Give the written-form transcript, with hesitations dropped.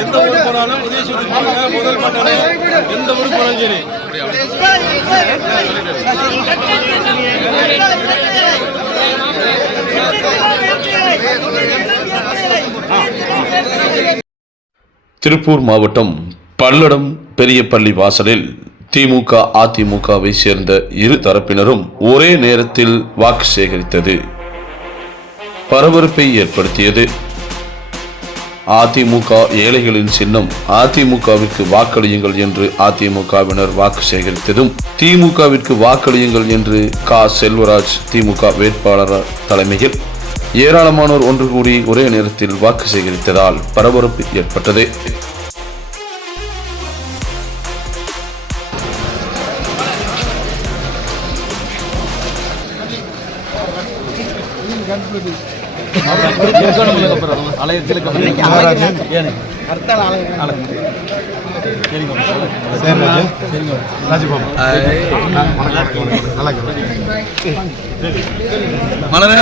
எந்த ஊருக்கு போனாலும் உதவி செய்து முதல் பட்டணம் எந்த ஊருக்கு போனாலும் சரி. திருப்பூர் மாவட்டம் பல்லடம் பெரியபள்ளி வாசலில் திமுக அதிமுகவை சேர்ந்த இரு தரப்பினரும் ஒரே நேரத்தில் வாக்கு சேகரித்தது பரபரப்பை ஏற்படுத்தியது. அதிமுக ஏழைகளின் சின்னம் அதிமுகவிற்கு வாக்களியுங்கள் என்று அதிமுகவினர் வாக்கு சேகரித்ததும், திமுகவிற்கு வாக்களியுங்கள் என்று செல்வராஜ் திமுக வேட்பாளர் தலைமையில் ஏராளமானோர் ஒன்று கூடி ஒரே நேரத்தில் வாக்கு சேகரித்ததால் பரபரப்பு ஏற்பட்டது. மலரே